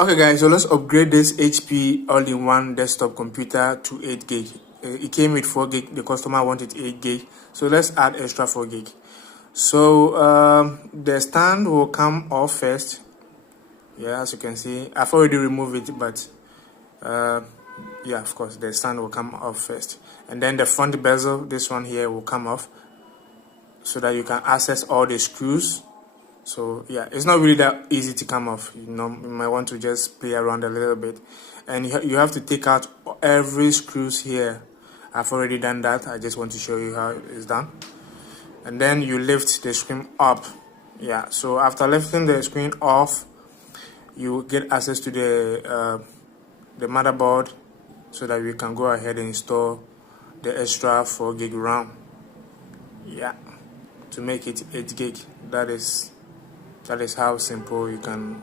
Okay guys, so let's upgrade this HP all-in-one desktop computer to 8 gig. It came with 4 gig, the customer wanted 8 gig, so let's add extra 4 gig. So the stand will come off first. Yeah, as you can see, I've already removed it, but yeah, of course the stand will come off first, and then the front bezel, this one here, will come off so that you can access all the screws. So yeah, it's not really that easy to come off. You might want to just play around a little bit, and you have to take out every screws here. I've already done that. I just want to show you how it's done. And then you lift the screen up. Yeah, so after lifting the screen off, you get access to the motherboard so that we can go ahead and install the extra 4 gig RAM. Yeah, to make it 8 gig. That is how simple you can